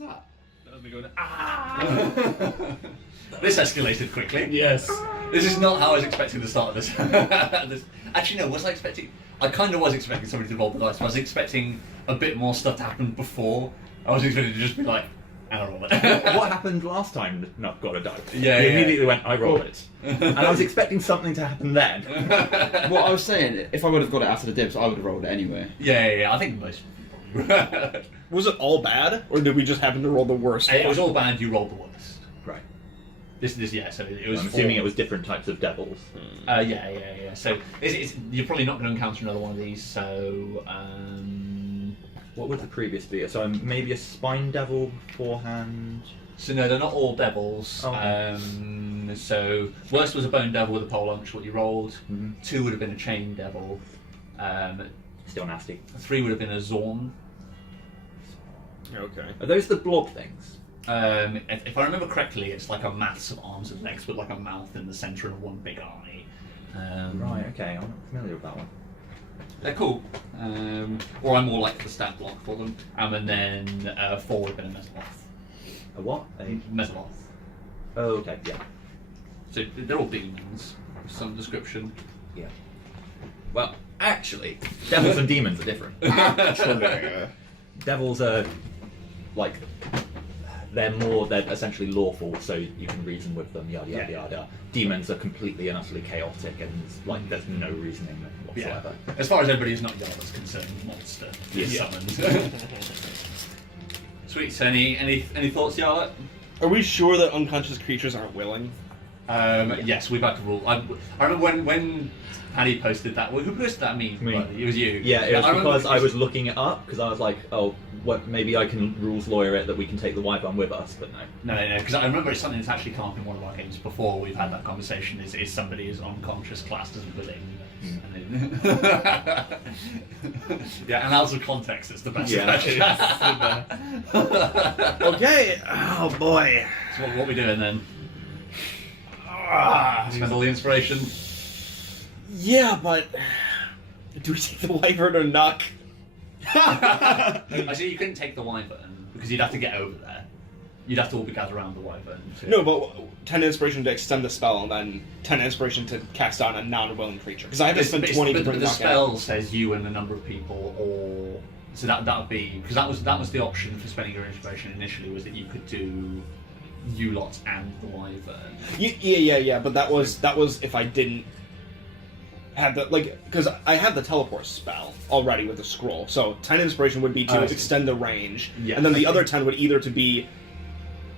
was that? That was me going, ah! This escalated quickly. Yes. This is not how I was expecting the start of this. Actually, no, was I expecting... I kind of was expecting somebody to roll the dice, but I was expecting a bit more stuff to happen before. I was expecting to just be like, and I roll it. What happened last time Nuck got a die? Yeah, He yeah. immediately went, I rolled it. And I was expecting something to happen then. What I was saying, if I would have got it after the dibs, I would have rolled it anyway. Yeah, I think most people Was it all bad, or did we just happen to roll the worst? It was all bad, you rolled the worst. Right. Yeah, so it was... I'm assuming it was different types of devils. Yeah. So you're probably not going to encounter another one of these, so... What would the previous be? So maybe a spine devil beforehand. So no, they're not all devils. Oh. So worst was a bone devil with a pole lunch, what you rolled. Mm-hmm. 2 would have been a chain devil. Still nasty. 3 would have been a zorn. Okay. Are those the blob things? If I remember correctly, it's like a mass of arms and legs with like a mouth in the centre and one big eye. Right, okay, I'm not familiar with that one. They're cool. Or I'm more like the stat block for them. And then 4 would have been a Mesoloth. A what? Mesoloth. Oh, okay, yeah. So they're all demons of some description. Yeah. Well, actually, devils and demons are different. Devils are, like, they're essentially lawful, so you can reason with them, yada yada yada. Demons are completely and utterly chaotic, and like there's no reasoning whatsoever. Yeah. As far as everybody who's not Yala's concerned, monster is summoned. Sweet. So any thoughts, Yala? Are we sure that unconscious creatures aren't willing? Yes, we've had to rule. I remember when Paddy posted that. Who posted that meme? Me. It was you. Yeah, it was because I was was looking it up, because I was like, oh, maybe I can rules lawyer it that we can take the wyvern with us, but no. No, because I remember it's something that's actually come up in one of our games before. We've had that conversation. Is somebody is unconscious classed as willing? And yeah, and out of context, it's the best. Yeah. Okay. Oh boy. So what are we doing then? Spend all the inspiration. Yeah, but do we take the wyvern or not? I see you couldn't take the wyvern because you'd have to get over there. You'd have to all be gathered around the wyvern. No, but 10 inspiration to extend the spell, and then 10 inspiration to cast on a non-willing creature. Because I have to spend 20 to bring the knock spell out. says you and a number of people, or so that would be because that was the option for spending your inspiration initially, was that you could do you lot and the wyvern. Yeah. But that was if I didn't have the because I have the teleport spell already with the scroll. So 10 inspiration would be to extend the range, and then the other 10 would either to be.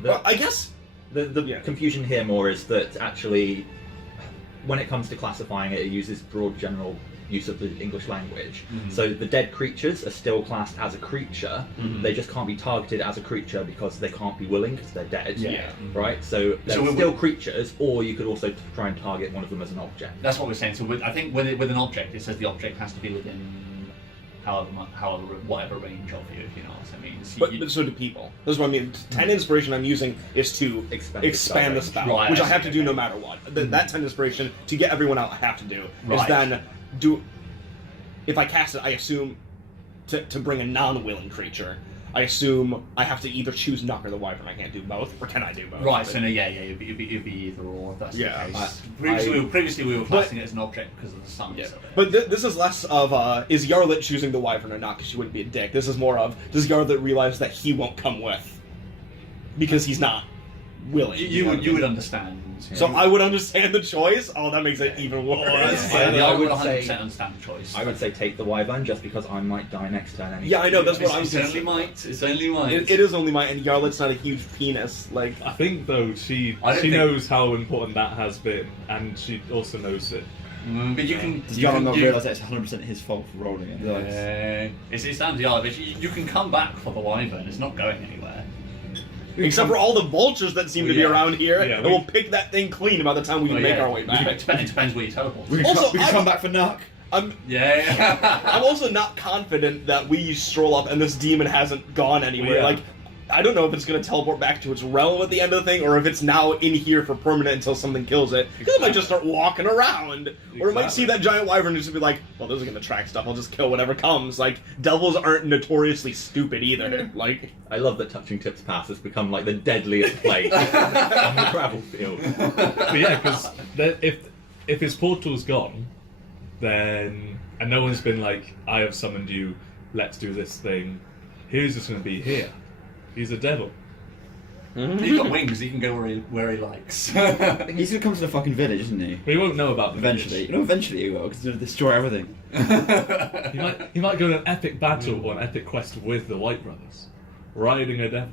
Well, I guess the confusion here more is that actually, when it comes to classifying it, it uses broad general use of the English language. Mm-hmm. So the dead creatures are still classed as a creature. Mm-hmm. They just can't be targeted as a creature because they can't be willing because they're dead. Yeah. Right. So they're still creatures, or you could also try and target one of them as an object. That's what we're saying. So I think with an object, it says the object has to be within whatever range of you, if you know what I mean. So but so do people. That's what I mean. 10 inspiration I'm using is to expand the spell, right, which I have to do no matter what. That 10 inspiration, to get everyone out, I have to do, is then do... If I cast it, I assume to bring a non-willing creature, I assume I have to either choose Nuck or the wyvern. I can't do both, or can I do both? Right, so no, it'd be either or, if that's the case. I Previously we were classing it as an object because of the science of it. But this is less of, is Yarlet choosing the wyvern or not, because she wouldn't be a dick. This is more of, does Yarlet realize that he won't come with? Because he's not willing. You would understand. So I would understand the choice? Oh, that makes it even worse. I would 100% understand the choice. I would say take the wyvern just because I might die next turn anyway. Yeah, I know, that's what I'm saying. It's only might. It is only might, and Yarlet's not a huge penis. Like, I think, though, she knows how important that has been, and she also knows it. But you can... Does Yarlet not realise that it's 100% his fault for rolling it? It's down to Yarlet, but you can come back for the wyvern. It's not going anywhere. Except for all the vultures that seem to be around here, Yeah, and we'll pick that thing clean by the time we make our way back. It depends where you teleport. We can come back for Nuck. I'm Yeah. also not confident that we stroll up and this demon hasn't gone anywhere. Yeah. Like, I don't know if it's going to teleport back to its realm at the end of the thing, or if it's now in here for permanent until something kills it. Because it might just start walking around. Or it might see that giant wyvern and just be like, well, this is going to track stuff, I'll just kill whatever comes. Like, devils aren't notoriously stupid either. Like, I love that Touching Tips Pass has become like the deadliest place on the gravel field. But yeah, because if his portal's gone, then and no one's been like, I have summoned you, let's do this thing. He's just going to be here. He's a devil. He's got wings. He can go where he likes. He's gonna come to the fucking village, isn't he? He won't know about the Eventually. village. You know, eventually he will, because he'll destroy everything. He might go on an epic battle or an epic quest with the White Brothers, riding a devil.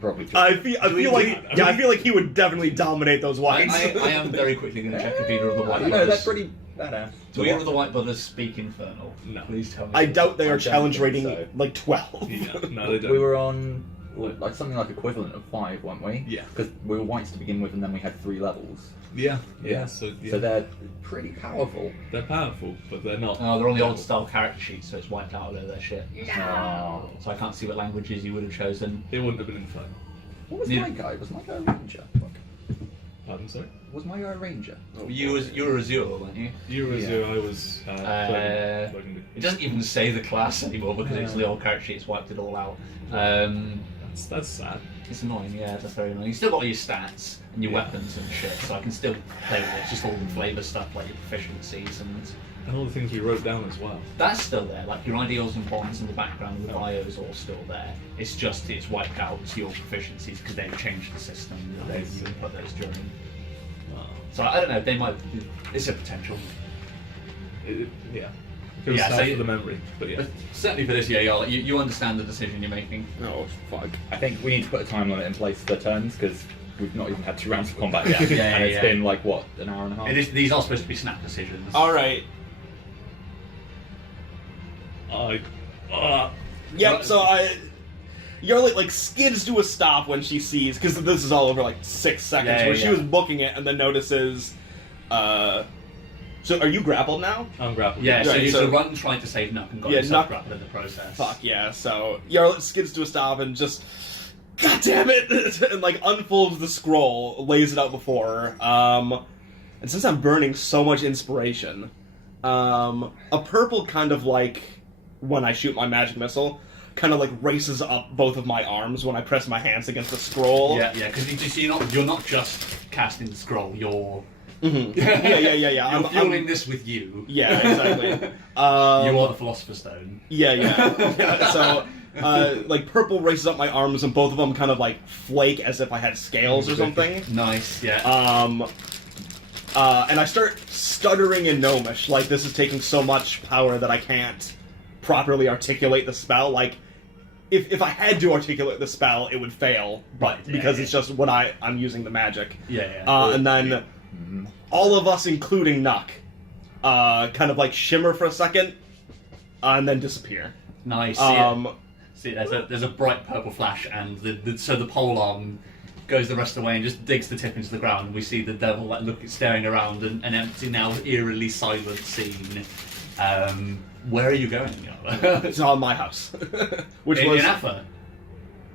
Probably. I feel like he would definitely dominate those whites. I am very quickly going to check if either of the White No, Brothers. that's pretty badass. Do either of the White Brothers speak Infernal? No. Please tell me. I doubt they I are don't challenge think rating so. like 12. Yeah, no, they don't. We were on like something like equivalent of 5, weren't we? Yeah. Because we were whites to begin with, and then we had 3 levels. Yeah. So So they're pretty powerful. they're powerful, but they're not. Oh, they're on the old style character sheet, so it's wiped out a load of their shit. No. So I can't see what languages you would have chosen. It wouldn't have been Infernal. What was Yeah. my guy? Was my guy a ranger? Pardon, sorry? Was my guy a ranger? You were Azure, weren't you? You were Yeah. Azure, I was. Burgundy. It doesn't even say the class anymore because it's the old character sheet. It's wiped it all out. That's sad. It's annoying, yeah, that's very annoying. You still got all your stats and your Yeah. weapons and shit, so I can still play with it. It's just all the flavour stuff like your proficiencies and And all the things we wrote down as well. that's still there. Like your ideals and bonds in the background, the bios all still there. It's just it's wiped out your proficiencies because they've changed the system. You can put those during. So I don't know. They might. It's a potential. Yeah. It was Yeah, sad so for you- the memory, but yeah. But certainly for this year, you understand the decision you're making. Oh, fuck. I think we need to put a time limit in place for turns because we've not even had 2 rounds of combat yet, Yeah, and it's yeah. been like what, an hour and a half. These are supposed to be snap decisions. Alright. Yep, so Yarlit, like, skids to a stop when she sees, because this is all over, like, 6 seconds, Yeah, where she yeah. was booking it and then notices, so are you grappled now? I'm grappled. Yeah, so Right, you so- run trying to save Nuck and got Yeah, yourself Nuck- grappled in the process. Fuck, yeah, so Yarlit skids to a stop and just, God damn it! and, like, unfolds the scroll, lays it out before her, and since I'm burning so much inspiration, a purple kind of, like, when I shoot my magic missile, kind of like races up both of my arms when I press my hands against the scroll. Yeah, because you're not just casting the scroll. You're Mm-hmm. Yeah. you're fueling this with you. Yeah, exactly. You are the Philosopher's Stone. Yeah. So, like, purple races up my arms, and both of them kind of like flake as if I had scales or something. Nice. Yeah. And I start stuttering in Gnomish, like this is taking so much power that I can't properly articulate the spell. Like, if I had to articulate the spell, it would fail, but because it's just when I'm using the magic. Yeah. And then all of us, including Nuck, kind of like shimmer for a second, and then disappear. Nice. See, there's a bright purple flash, and so the pole arm goes the rest of the way and just digs the tip into the ground. And we see the devil staring around an empty, now eerily silent scene. Where are you going? It's on my house, which in was Affa?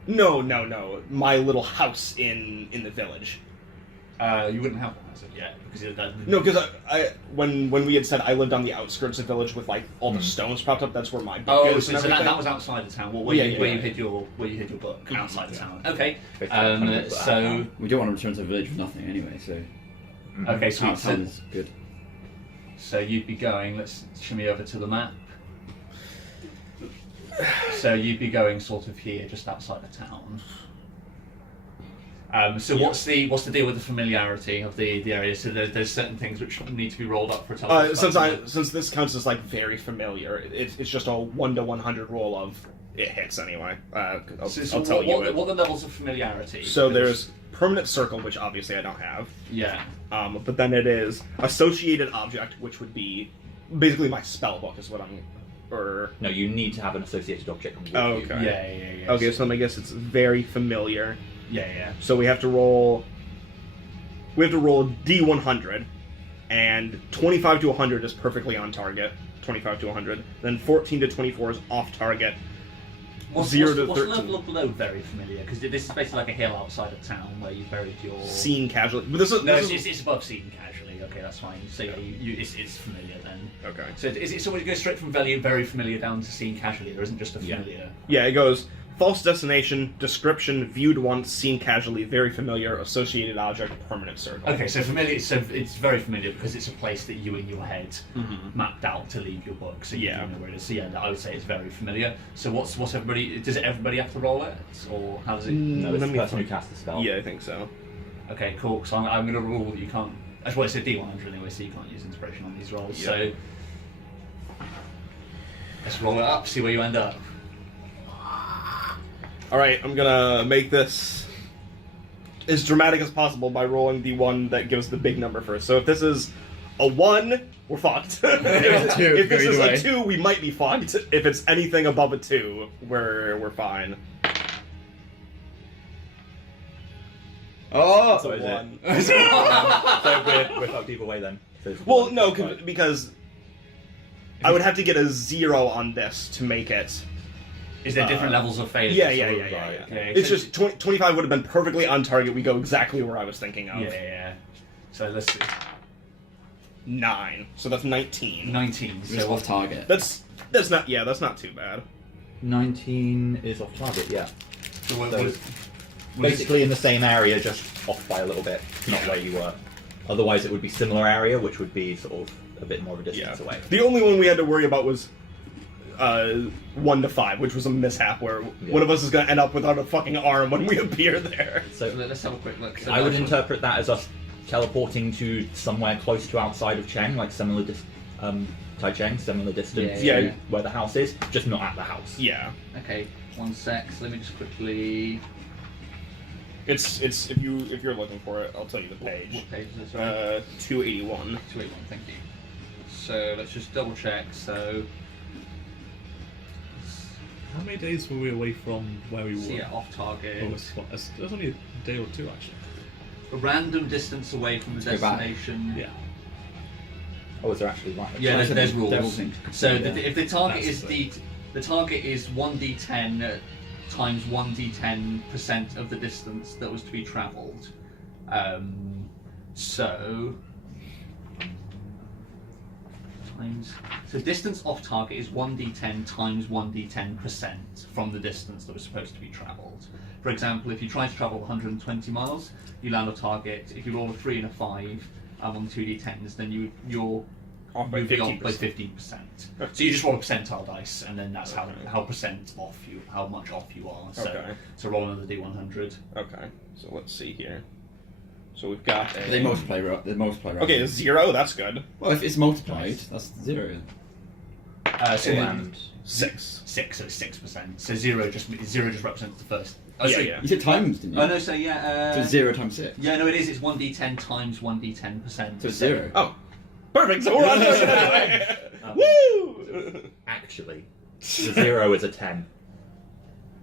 no, my little house in the village. You wouldn't have one as of yet because No, because I when we had said I lived on the outskirts of the village with like all the stones propped up, that's where my book is so and everything. that was outside the town. Where you hid your book outside the town. Okay. So We don't want to return to the village with nothing anyway, so... okay, sweet. Sounds good. So you'd be going. Let's shimmy over to the map. So you'd be going sort of here, just outside the town. So what's the deal with the familiarity of the area? So there's certain things which need to be rolled up for teleport. Since this counts as like very familiar, it's just a 1 to 100 roll of it hits anyway. I'll tell you it. What are the levels of familiarity? So there's permanent circle, which obviously I don't have. Yeah. But then it is associated object, which would be basically my spell book, is what I'm. Or No, you need to have an associated object with you. okay. Yeah. Okay, so I guess it's very familiar. Yeah. So we have to roll. We have to roll a D100, and 25 to 100 is perfectly on target. 25 to 100. Then 14 to 24 is off target. 0 to what's 13. level of below very familiar? Because this is basically like a hill outside of town where you buried your... Seen casually. But this is, No, this is- it's above seen casually. Okay, that's fine. So yeah, it's familiar then. Okay. So is it someone who goes straight from very familiar down to seen casually? There isn't just a Yeah. familiar. Yeah, it goes false destination, description, viewed once, seen casually, very familiar, associated object, permanent circle. Okay, so familiar. So it's very familiar because it's a place that you in your head mapped out to leave your book. So you Yeah. do know where it is. So yeah, I would say it's very familiar. So what's everybody? Does everybody have to roll it, or how does it? No, it's Let the me person who think. casts the spell. Yeah, I think so. Okay, cool. So I'm going to rule that you can't. That's why it's a D100 anyway, so you can't use inspiration on these rolls. Yeah. So let's roll it up. See where you end up. Alright, I'm gonna make this as dramatic as possible by rolling the one that gives the big number first. So if this is a 1, we're fucked. if this is a 2, we might be fucked. If it's anything above a 2, we're fine. Oh! So is it? 1. So we're fucked either way then. So it's Well, one, no, right. because I would have to get a 0 on this to make it. Is there different levels of failure? Yeah. Okay, It's so- just 25 would have been perfectly on target. We go exactly where I was thinking of. Yeah. So let's see. 9. So that's 19. 19. Just So off target. That's not too bad. 19 is off target, yeah. So what, So what, basically in the same area, just off by a little bit, not where you were. Otherwise, it would be similar area, which would be sort of a bit more of a distance away. The only one we had to worry about was 1 to 5, which was a mishap where one of us is going to end up without a fucking arm when we appear there. So let's have a quick look. So I would that's- interpret that as us teleporting to somewhere close to outside of Cheng, like similar Tai Cheng, similar distance Yeah. to where the house is, just not at the house. Yeah, Okay, 1 sec. So let me just quickly. it's if you're looking for it, I'll tell you the page. What page is this? Right? 281. 281. Thank you. So let's just double check. So. How many days were we away from where we were? See it off target. Oh, that's only a day or two, actually. A random distance away from the Let's go back. destination. Yeah. Oh, is there actually right? Yeah, So there's devil rules. thing. So Yeah. if the target That's is the target is 1d10 times 1d10% of the distance that was to be travelled. So distance off target is 1d10 times 1d10% from the distance that was supposed to be travelled. For example, if you try to travel 120 miles, you land on target. If you roll a 3 and a 5 on 2d10s, then you're Off by you'd be off 50%. by 15%. So you just roll a percentile dice, and then that's how percent off you, how much off you are. So Okay. so roll another d100. Okay, so let's see here. So we've got a... They multiply. They multiply. Right? Okay, a 0, that's good. Well, if it's multiplied, that's 0. So And 6. 6, so it's 6%. So zero just represents the first. Oh, Yeah, sorry. yeah. You said times, didn't you? Oh no, so yeah. So it's 0 times 6. Yeah, no, it is. It's 1d10 times 1d10%. So it's 0. Oh, perfect, so we're on to Woo! actually, the 0 is a 10.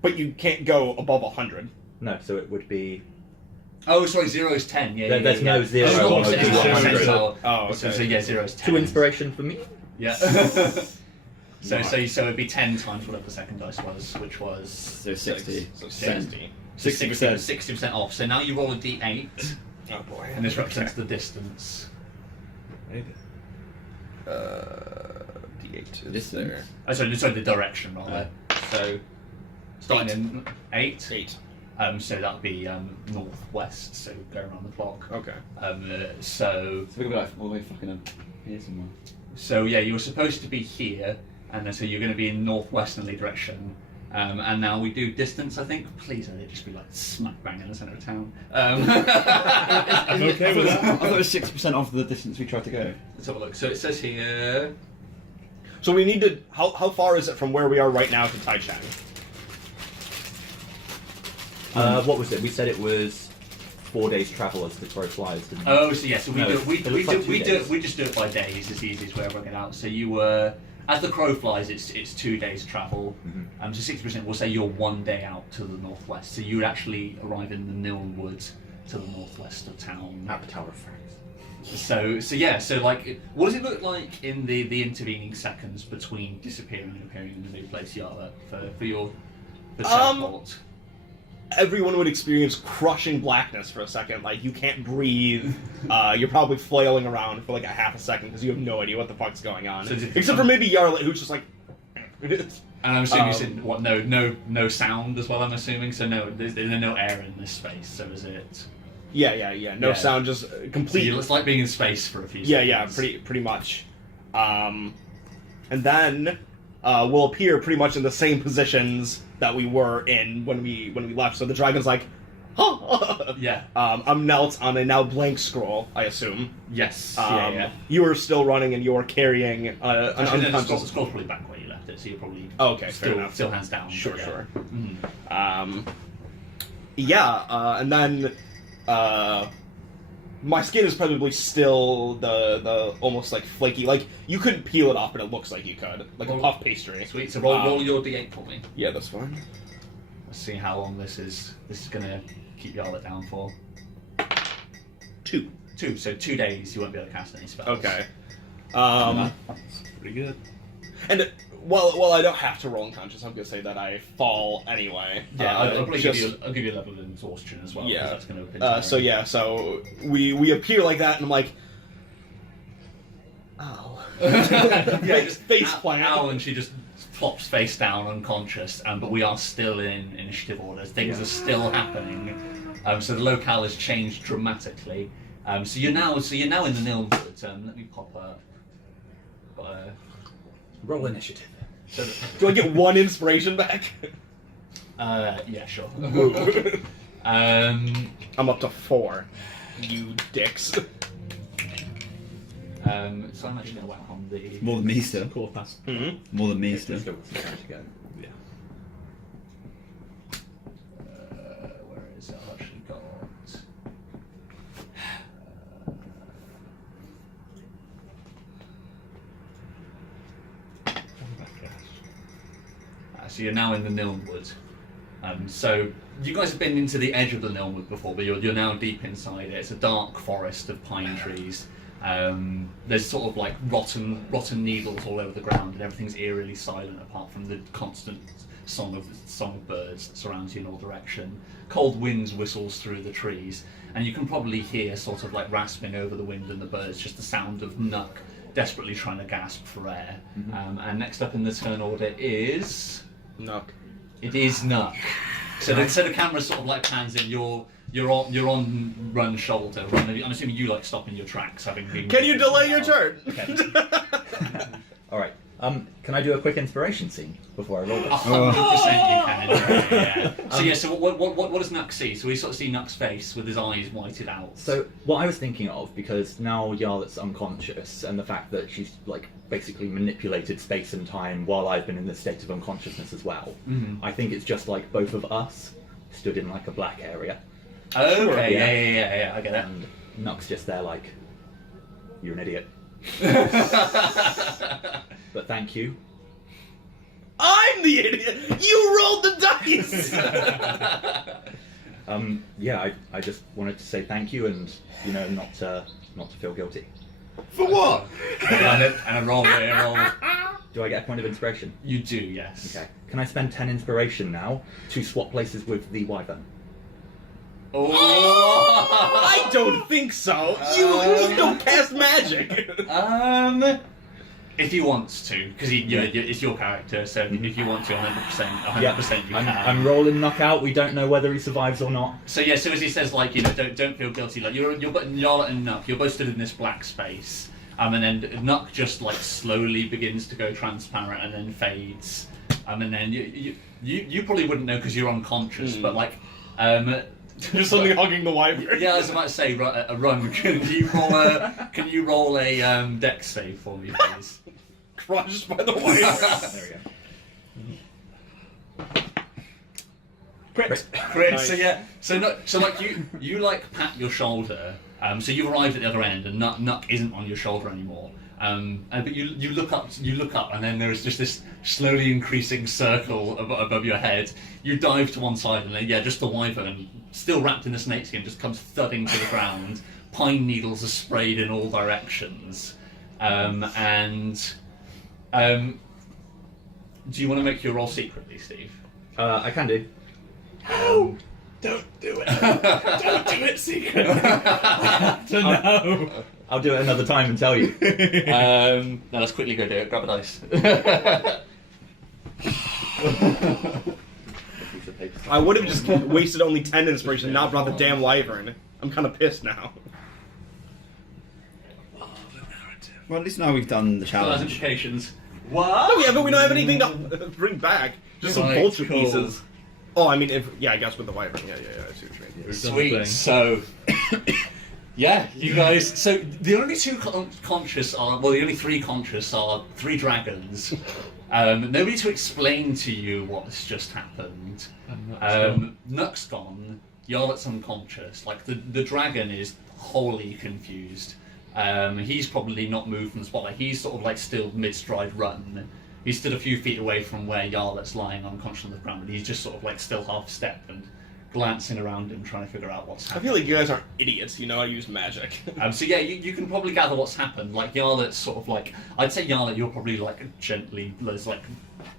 But you can't go above 100. No, so it would be. Oh, sorry, 0 is 10. Yeah, There- yeah, there's yeah. no zero Oh, on it's a not D100. percentile. Oh, So okay. yeah, 0 is 10. To inspiration for me. Yeah. so it'd be 10 times whatever the second dice was, which was So 60. So 60. 60. 60% off. So now you roll a d8, Oh boy. and this represents the distance. Maybe. D8 is Distance. there. Oh, sorry, the direction rather. So starting in 8. 8. So that'd be northwest. So go around the clock. Okay. So So we could be like all the way fucking here somewhere. So yeah, you were supposed to be here, and then so you're going to be in northwesterly direction. And now we do distance, I think. Please, let it just be like smack bang in the centre of town. I'm okay with I that. thought it was 60% off the distance we tried to go. Let's have a look. So it says here. So we need to... How far is it from where we are right now to Tai Chang? What was it? We said it was 4 days travel as the crow flies, didn't we? Oh, so yeah. So we No, do. it We looks like 2 days. We just do it by days. It's the easiest way of working it out. So you were. As the crow flies, it's 2 days travel. Mm-hmm. So 60%. We'll say you're 1 day out to the northwest. So you would actually arrive in the Niln Woods to the northwest of town. At the Tower of Franks. So yeah. So like, what does it look like in the intervening seconds between disappearing and appearing in the new place you are at for your the teleport? Everyone would experience crushing blackness for a second. Like, you can't breathe. You're probably flailing around for like a half a second because you have no idea what the fuck's going on. So Except for maybe Yarlet, who's just like... And I'm assuming it's in, what, no sound as well, I'm assuming? So there's no air in this space, so is it... Yeah. No sound, just complete... So it's like being in space for a few Yeah, seconds. pretty much. And then we'll appear pretty much in the same positions that we were in when we left. So the dragon's like, huh. Yeah. I'm knelt on a now blank scroll, I assume. Yes. You are still running and you're carrying an Actually, no, the unconscious... scroll's probably back where you left it, so you're probably Okay, fair enough. still hands down. Sure. Mm. And then my skin is probably still the almost like flaky. Like, you couldn't peel it off, but it looks like you could, like a puff pastry. Sweet. So roll your d8 for me. Yeah, that's fine. Let's see how long this is gonna keep Yarlet down for. 2. 2. So 2 days you won't be able to cast any spells. Okay. That's pretty good. And well, I don't have to roll unconscious. I'm gonna say that I fall anyway. Yeah, I'll probably give you a level of exhaustion as well. Yeah. That's gonna pinch So we appear like that, and I'm like, ow. yeah, just face plant. Ow, and she just flops face down, unconscious. But we are still in initiative order. Things are still happening. So the locale has changed dramatically. So you're now in the Nilmwood. Let me pop up. Roll initiative. So Do I get 1 inspiration back? yeah, sure. I'm up to 4. You dicks. So I'm actually going to whack on the... More than me still. Cool, that's More than me Let's still. go with some damage again. yeah. Where is it? I've actually got... So you're now in the Nilmwood. So you guys have been into the edge of the Nilmwood before, but you're now deep inside it. It's a dark forest of pine trees. There's sort of like rotten needles all over the ground, and everything's eerily silent apart from the constant song of birds that surrounds you in all direction. Cold winds whistles through the trees, and you can probably hear sort of like rasping over the wind and the birds, just the sound of Nuck desperately trying to gasp for air. And next up in the turn order is... Nuck. It is Nuck. So the camera sort of like pans in. You're on Run's shoulder. Run, I'm assuming you like stopping your tracks, having been. Can you delay your turn? Okay. All right. Can I do a quick inspiration scene before I roll this? 100% you can. Yeah. So what does Nuck see? So we sort of see Nuck's face with his eyes whited out. So what I was thinking of, because now Yarlet's unconscious, and the fact that she's like basically manipulated space and time while I've been in this state of unconsciousness as well, I think it's just like both of us stood in like a black area. Okay, yeah, I get it. And Nuck's just there like, you're an idiot. But thank you. I'm the idiot! You rolled the dice! Yeah, I just wanted to say thank you, and you know, not to feel guilty. For what? and a roll. Do I get a point of inspiration? You do, yes. Okay. Can I spend 10 inspiration now to swap places with the wyvern? Oh! I don't think so. You don't cast magic. If he wants to, because it's your character, so if you want to, 100% you can. I'm rolling knockout. We don't know whether he survives or not. So yeah, so as he says, like, you know, don't feel guilty. Like you're Yarlet and Nuck, you're both stood in this black space, and then Nuck just like slowly begins to go transparent and then fades, and then you probably wouldn't know because you're unconscious, but like, Just something hugging the wyvern. yeah, I was about to say, Run. Can you roll a dex save for me, please? Crushed by the wyvern. There we go. Crit. Crit. Nice. So yeah, so like you like pat your shoulder. So you've arrived at the other end, and Nuck isn't on your shoulder anymore. But you look up, and then there is just this slowly increasing circle above your head. You dive to one side, and then just the wyvern, still wrapped in the snakeskin, just comes thudding to the ground. Pine needles are sprayed in all directions, do you want to make your roll secretly, Steve? I can do. No! Don't do it! Don't do it secretly! I have to know! I'll do it another time and tell you. No, let's quickly go do it. Grab a dice. I would have just wasted only 10 inspiration and not brought the damn wyvern. I'm kind of pissed now. Well, at least now we've done the So that's challenge. implications. No, yeah, but we don't have anything to bring back. Just some Right, vulture cool. pieces. Oh, I mean, I guess with the wyvern. Yeah, I see what you mean. We've done the thing. Sweet. So, yeah, you guys. So the only two conscious are the only three conscious are three dragons. Nobody to explain to you what's just happened. Nuck's gone. Yarlet's unconscious. Like the dragon is wholly confused. He's probably not moved from the spot. Like he's sort of like still mid-stride run. He stood a few feet away from where Yarlet's lying unconscious on the ground, but he's just sort of like still half step and glancing around him, trying to figure out what's I happening. feel like you guys aren't idiots. You know I use magic. So yeah, you can probably gather what's happened. Like Yarlet's sort of like, I'd say Yarlet, you're probably like gently, there's like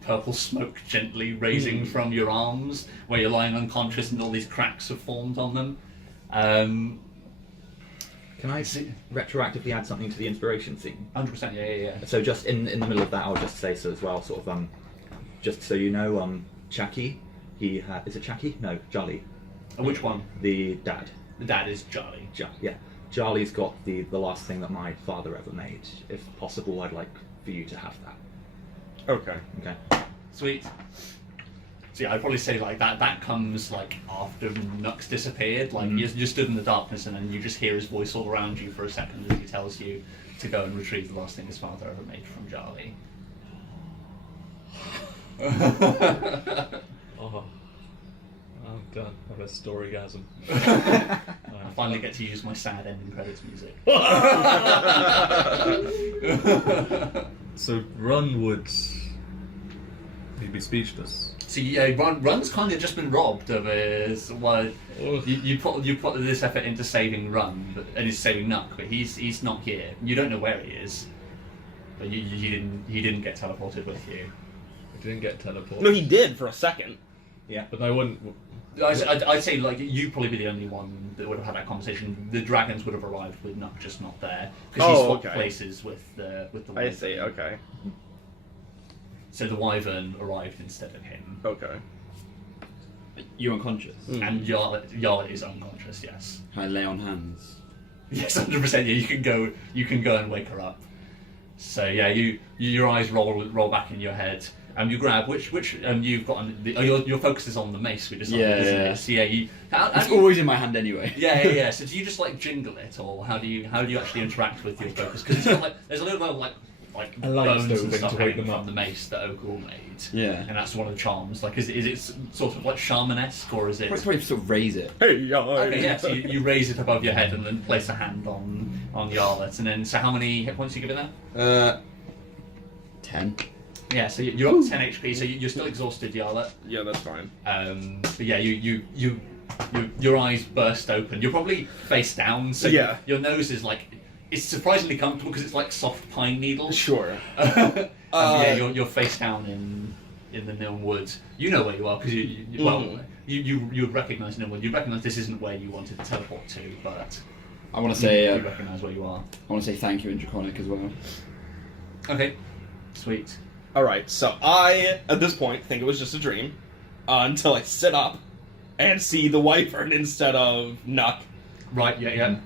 purple smoke gently raising from your arms where you're lying unconscious and all these cracks have formed on them. Can I retroactively add something to the inspiration scene? 100%, yeah. So just in the middle of that, I'll just say so as well. Sort of just so you know, Chucky. Is it Chucky? No, Jolly. Which one? The dad. The dad is Charlie. Yeah. Charlie's got the last thing that my father ever made. If possible, I'd like for you to have that. Okay. Okay. Sweet. So yeah, I'd probably say like that comes like after Nux disappeared. Like you stood in the darkness and then you just hear his voice all around you for a second as he tells you to go and retrieve the last thing his father ever made from Charlie. Oh, I'm done. I've had a storygasm. I finally get to use my sad ending credits music. So Run would... he'd be speechless. So yeah, Run's kind of just been robbed of his. Well, you put this effort into saving Run, and he's saving Nuck, but he's not here. You don't know where he is, but he didn't get teleported with you. He didn't get teleported. No, he did for a second. Yeah. But I wouldn't... I'd say like you'd probably be the only one that would have had that conversation. The dragons would have arrived with Nuck just not there because he swapped places with the. I see. Okay. So the wyvern arrived instead of him. Okay. You unconscious? And Yarlet is unconscious. Yes. Can I lay on hands? Yes, 100%. Yeah, you can go and wake her up. So yeah, your eyes roll back in your head. You grab which you've got on your focus is on the mace we decided. Yeah. So yeah, It's always in my hand anyway. Yeah. So do you just like jingle it, or how do you actually interact with your focus? Because it's got like there's a little bit of like I like bones and Stoving stuff to wake hanging them from up. the mace that Ogul made. Yeah. And that's one of the charms. Like, is it sort of like shamanesque, or is it? Probably sort of raise it. Hey, yeah. Okay, yeah. So you raise it above your head and then place a hand on Yarlet, and then so how many hit points do you give it there? 10. Yeah, so you're up to 10 HP, so you're still exhausted, Yarlet. Yeah, that's fine. But yeah, your eyes burst open. You're probably face down, so Yeah. your nose is like, it's surprisingly comfortable because it's like soft pine needles. Sure. Yeah, you're face down in the Niln Woods. You know where you are because you would recognise Niln Wood. You recognise this isn't where you wanted to teleport to, but I want to say. you recognise where you are. I want to say thank you in Draconic as well. Okay, sweet. Alright, so I, at this point, think it was just a dream, until I sit up and see the wyvern instead of Nuck. Right, yeah.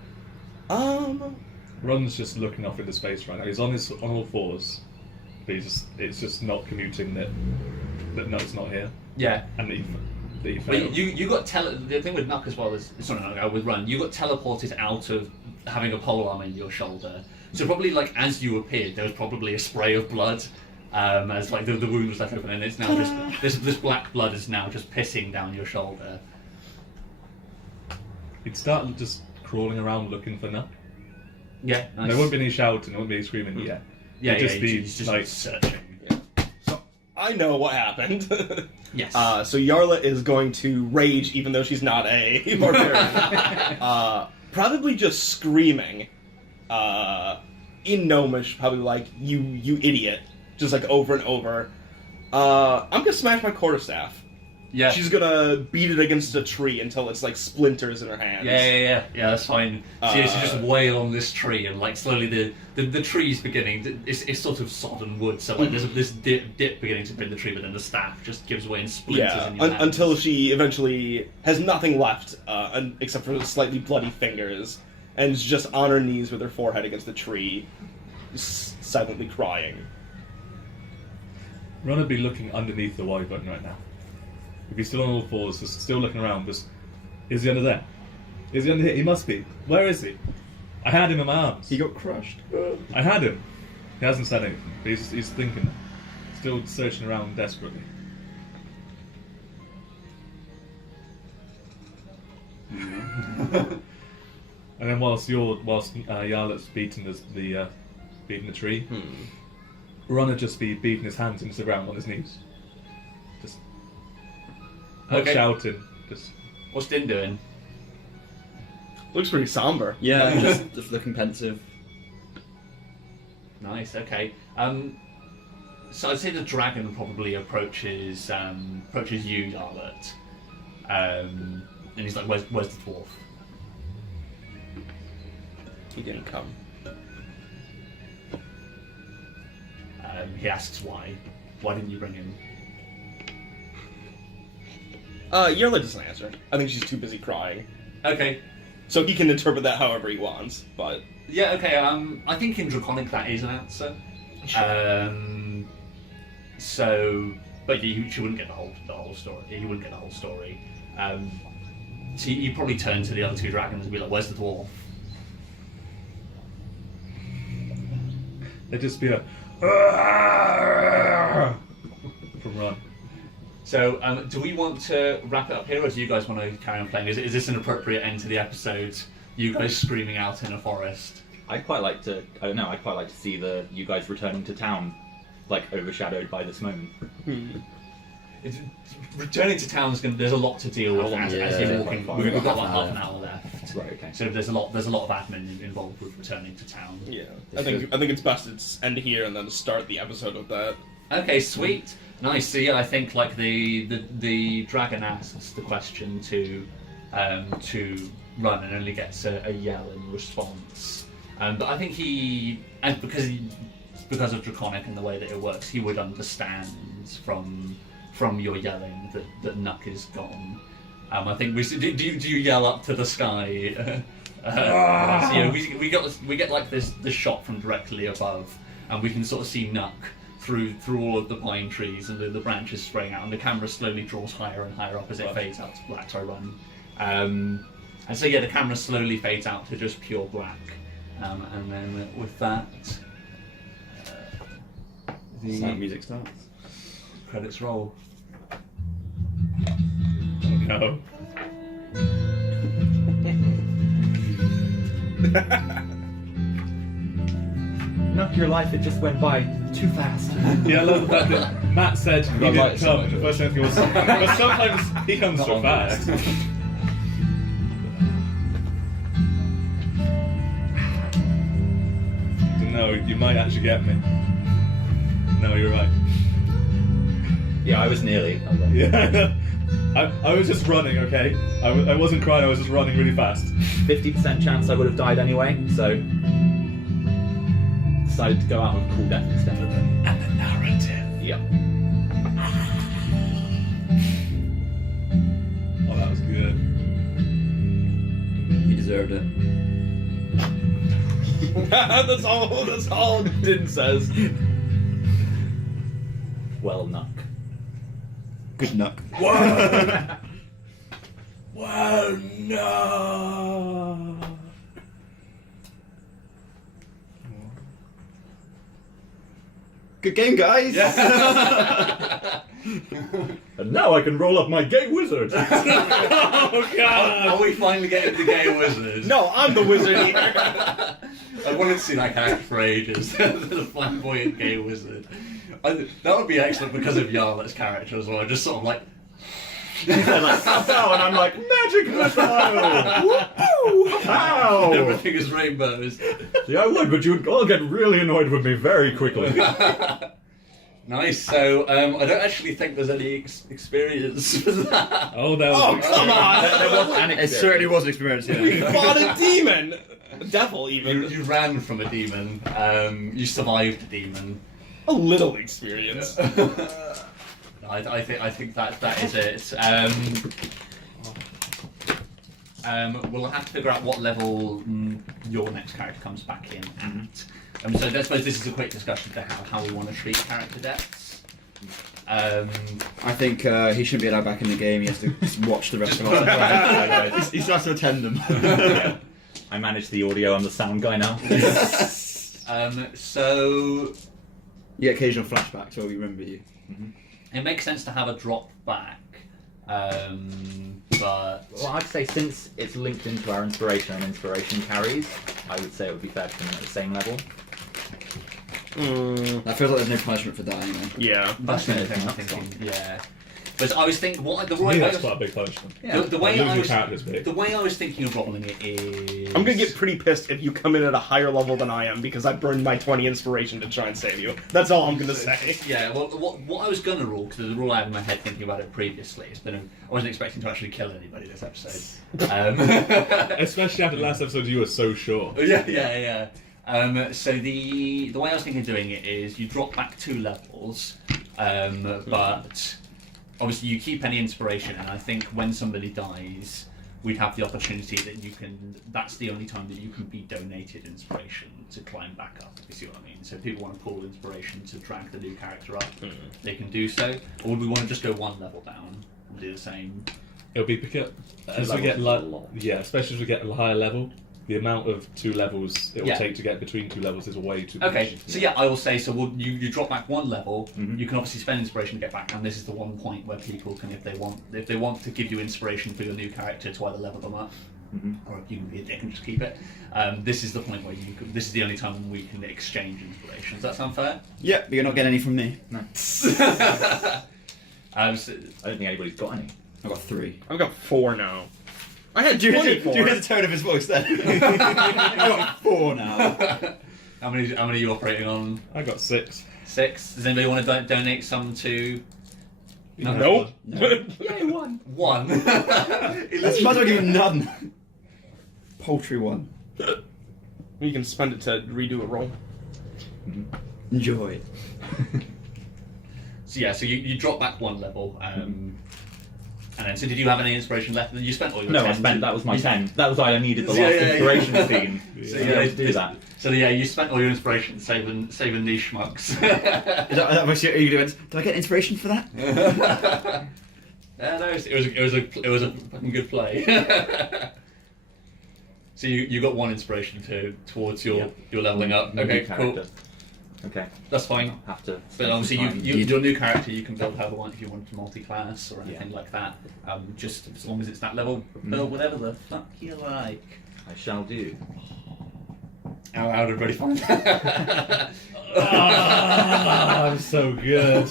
Run's just looking off into space right now. He's on all fours. But it's just not commuting that Nuck's not here. Yeah. And that he But failed. you got the thing with Nuck as well is with Run. You got teleported out of having a polearm in your shoulder. So probably like as you appeared, there was probably a spray of blood. As like the wound was left open, and it's now just this black blood is now just pissing down your shoulder. He'd start just crawling around looking for Nuck. Yeah, nice. There won't be any shouting, there won't be any screaming yet. Yeah, It'd just be he's just like searching. So, I know what happened. Yes. So Yarla is going to rage even though she's not a barbarian. Probably just screaming. In Gnomish, probably like, you idiot. Just like over and over. I'm gonna smash my quarterstaff. Yeah. She's gonna beat it against a tree until it's like splinters in her hands. Yeah, that's fine. So you just wail on this tree, and like slowly the tree's beginning. It's sort of sodden wood, so like there's this dip beginning to bring the tree, but then the staff just gives way and splinters in your hands. Until she eventually has nothing left except for slightly bloody fingers, and is just on her knees with her forehead against the tree, silently crying. Ron would be looking underneath the Y button right now. If he's still on all fours, just still looking around, is he under there? Is he under here? He must be. Where is he? I had him in my arms. He got crushed. I had him. He hasn't said anything, but he's thinking. Still searching around desperately. And then whilst Yarlet's beating the tree, Ron would just be beating his hands into the ground on his knees. Just not shouting. Just What's Din doing? Looks pretty somber. Yeah, just looking pensive. Nice. Okay. So I'd say the dragon probably approaches you, Yarlet, and he's like, "Where's the dwarf?" He didn't come. He asks why. Why didn't you bring him? Yarla doesn't answer. I think she's too busy crying. Okay. So he can interpret that however he wants, but... Yeah, okay, I think in Draconic that is an answer. But she wouldn't get the whole story. He wouldn't get the whole story. So he'd probably turn to the other two dragons and be like, "Where's the dwarf?" there'd just be a from Ron. So, do we want to wrap it up here, or do you guys want to carry on playing? Is this an appropriate end to the episode? You guys screaming out in a forest. I'd quite like to. I don't know. I'd quite like to see you guys returning to town, like overshadowed by this moment. Returning to town is going. There's a lot to deal with as you're walking. Quite We've got far. like half an hour left. Right. Okay. So there's a lot of admin involved with returning to town. Yeah. I think it's best to end here and then start the episode with that. Okay, sweet, nice. So yeah, I think like the dragon asks the question to Run and only gets a yell in response. But I think because of Draconic and the way that it works, he would understand from your yelling that Nuck is gone. I think do you yell up to the sky? So, yeah, we get like this shot from directly above, and we can sort of see Nuck through all of the pine trees and the branches spraying out, and the camera slowly draws higher and higher up as it fades out to black. Sorry, Run. And so yeah, the camera slowly fades out to just pure black, and then with that, the Sound music starts. credits roll. No. Not your life, it just went by too fast. Yeah, I love the fact that Matt said he got didn't lights come. on. The first thing was, but sometimes he comes so fast. No, you might actually get me. No, you're right. Yeah, I was nearly. Yeah, I was just running, okay? I wasn't crying, I was just running really fast. 50% chance I would have died anyway, so decided to go out with cool death instead. And the narrative. Yep. Oh, that was good. You deserved it. That's all Din says. Well, Nuck. Good Nuck. Whoa! Whoa, no! Good game, guys! And now I can roll up my gay wizard. Oh, God! Are we finally getting the gay wizard? No, I'm the wizard here. I wanted to see that character for ages. The flamboyant gay wizard. That would be excellent because of Yarlet's character as well. Just sort of like. Like, oh, and I'm like, magic missile! Woo-hoo! Ow! Everything is rainbows. See, I would, but you'd all get really annoyed with me very quickly. Nice. So I don't actually think there's any experience for that. Oh, there was Oh, come on! There was an It experience. certainly was an experience. We Yeah. fought a demon! A devil, even. You ran from a demon. You survived a demon. A little experience. I think that is it. We'll have to figure out what level your next character comes back in at. So I suppose this is a quick discussion to how we want to treat character deaths. I think he shouldn't be allowed back in the game. He has to watch the rest of us. He still has to attend them. I manage the audio. I'm the sound guy now. So You get occasional flashbacks where we remember you. it makes sense to have a drop back, but Well, I'd say since it's linked into our inspiration and inspiration carries, I would say it would be fair to come in at the same level. That feels like there's no punishment for dying. Then. Yeah. that's the thing I'm thinking. Yeah, but I was thinking To me, that's quite a big punishment. the way I Losing was characters big. the way I was thinking of rolling it is I'm gonna get pretty pissed if you come in at a higher level than I am because I burned my 20 inspiration to try and save you. That's all I'm gonna say. Yeah, well, what I was gonna rule, because the rule I had in my head thinking about it previously, I wasn't expecting to actually kill anybody this episode. Especially after the last episode, you were so sure. Yeah. So the way I was thinking of doing it is you drop back 2 levels, but obviously you keep any inspiration, and I think when somebody dies, we'd have the opportunity that you can. That's the only time that you can be donated inspiration to climb back up. If you see what I mean? So if people want to pull inspiration to drag the new character up, they can do so. Or would we want to just go 1 level down and do the same? It'll be because as we get especially as we get a higher level, the amount of 2 levels it will take to get between 2 levels is way too much. Okay, so yeah, I will say, so you drop back 1 level, you can obviously spend inspiration to get back, and this is the one point where people can, if they want to give you inspiration for your new character to either level them up, or if you can be a dick and just keep it, this is the point where this is the only time when we can exchange inspiration. Does that sound fair? Yeah, but you're not getting any from me. No. So, I don't think anybody's got any. I've got 3. I've got 4 now. I had Do you 24. hear the tone of his voice then? I've got 4 now. how many are you operating on? I got 6. 6. Does anybody want to donate some to? Nope. Yay, 1. 1. Let's might as well give him none. Paltry 1. You can spend it to redo a roll. Enjoy. So yeah, so you drop back 1 level, and then so did you have any inspiration left? You spent all your 10 No, I spent. That was my 10. That was why I needed the Yeah, last yeah, yeah. inspiration scene. So to be yeah, able to do that. So yeah, you spent all your inspiration saving these schmucks. Is that what you're doing? Did I get inspiration for that? Yeah, no, it was a fucking good play. So you got 1 inspiration towards your leveling up. New Okay, character. cool. Okay. That's fine. I'll have to. But obviously, spend some time. your new character you can build however one if you want to multi-class or anything like that. Just as long as it's that level, build whatever the fuck you like. I shall do. How did everybody find that? I'm so good.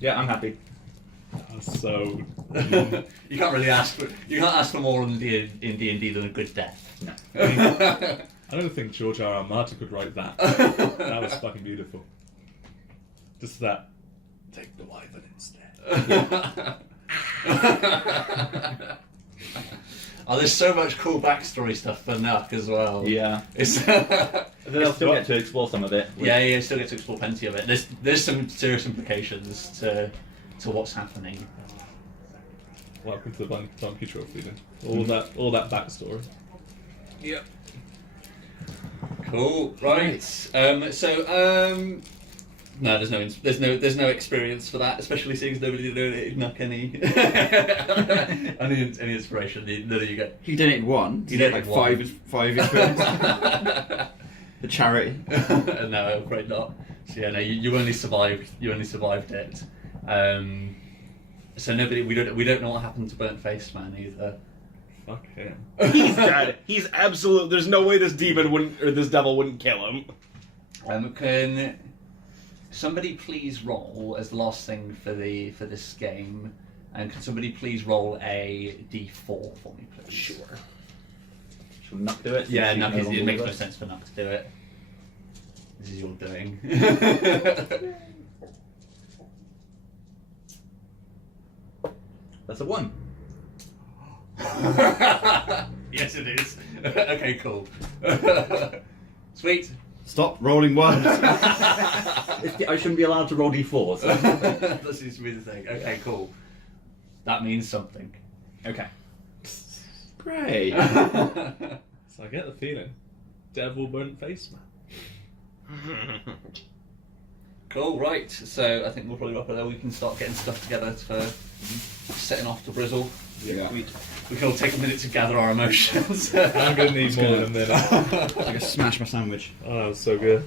Yeah, I'm happy. I'm so. You can't really ask for more in D&D than a good death. No. I don't think George R. R. Martin could write that. That was fucking beautiful. Just that. Take the wyvern instead. Oh, there's so much cool backstory stuff for Nuck as well. Yeah. It's Then I'll still get to explore some of it. yeah, you still get to explore plenty of it. There's some serious implications to what's happening. Welcome to the Donkey Trophy then. All that backstory. Yep. Cool. Right. No, there's no experience for that, especially seeing as nobody donated Nuck any any inspiration. None of you get. He donated 1. You get donated like 1. 5 experience. The charity. No, I'm afraid not. So yeah, no, you only survived. You only survived it. So nobody. We don't know what happened to Burnt Face Man either. Fuck him. He's dead. He's absolute. There's no way this demon wouldn't, or this devil wouldn't kill him. Can somebody please roll as the last thing for this game? And can somebody please roll a d4 for me, please? Sure. Shall Nuck do it? Yeah, Since Nuck he's is, no it longer makes with no us? sense for Nuck to do it. This is your doing. That's a 1. Yes, it is. Okay, cool. Sweet. Stop rolling ones. I shouldn't be allowed to roll d4s. That seems to be the thing. Okay, cool. That means something. Okay. Great. So I get the feeling, devil burnt face man. Cool, right. So I think we'll probably wrap it there. We can start getting stuff together for setting off to Brizzle. Yeah. We can all take a minute to gather our emotions. I'm gonna need more than a minute. I can smash my sandwich. Oh, that was so good.